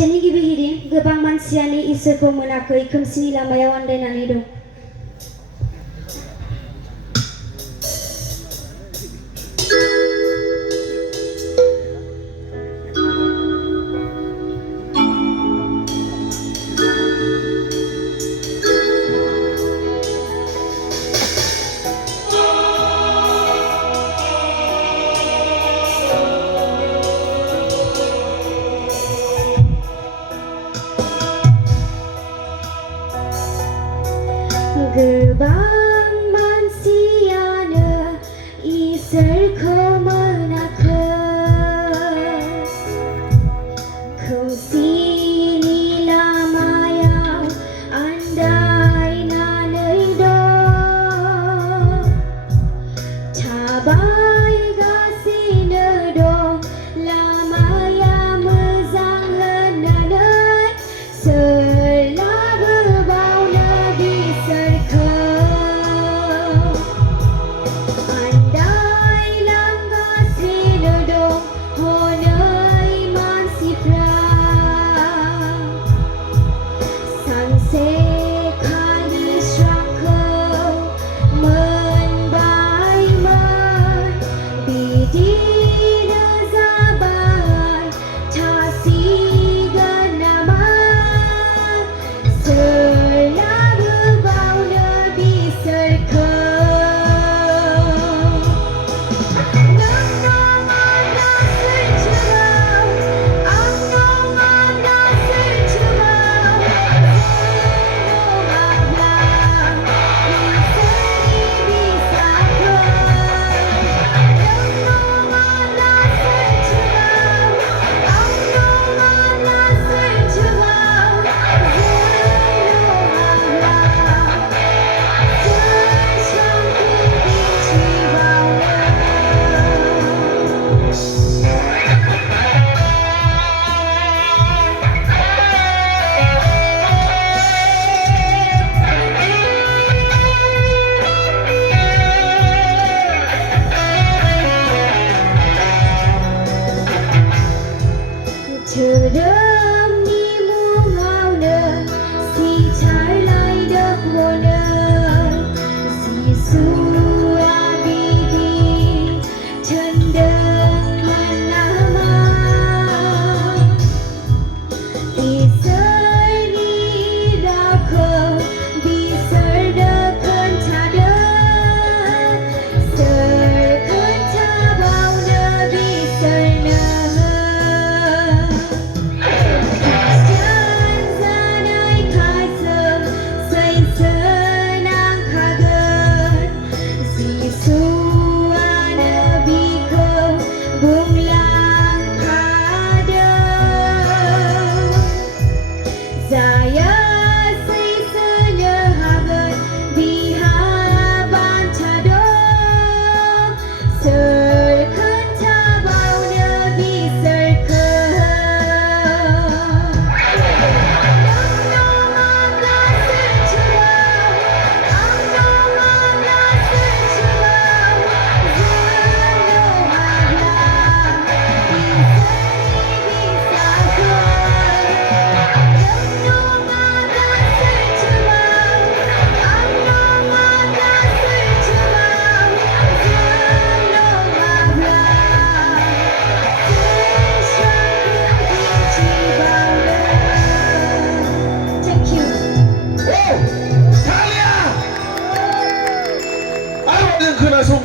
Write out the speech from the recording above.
सेनि गिबि हिरिं गोबां मानसियानो इसोरखौ मोनाखै खोमसिनि लामायाव आन्दायनानै दं। गोबां मानसियानो इसोरखौ मोनाखै खोमसिनि लामायाव आन्दायनानै दं थाबायगासिनो दं लामाया मोजां होननानै सोरलाबो बावनो बिसोरखौ आन्दायलांगासिनो दं हनै मानसिफ्रा सानसेखालि स्रांखौ मोनबायमोन बिदिनो जाबाय थासिगोन नामा सोरलाबो बावनो बिसोरखौ नों नङाब्ला सोरथोबाव आं नङाब्ला सोरथोबाव नङाब्ला इसोरनि बिसाफोर नों नङाब्ला सोरथोबाव आं नङाब्ला सोरथोबाव धोरोमनि मुङावनो सिथारलायदों हनै जिसुआ बिदि थोनदोंमोन नामा इसोरनि रावखौ बिसोरनो खोन्थादों सोर खोन्थाबावनो बिसोरनो Saya seisonya hagen biha bantadong serkentabaunya biserke nongabla sercebau ang nongabla sercebau zenongabla iseri खोनासं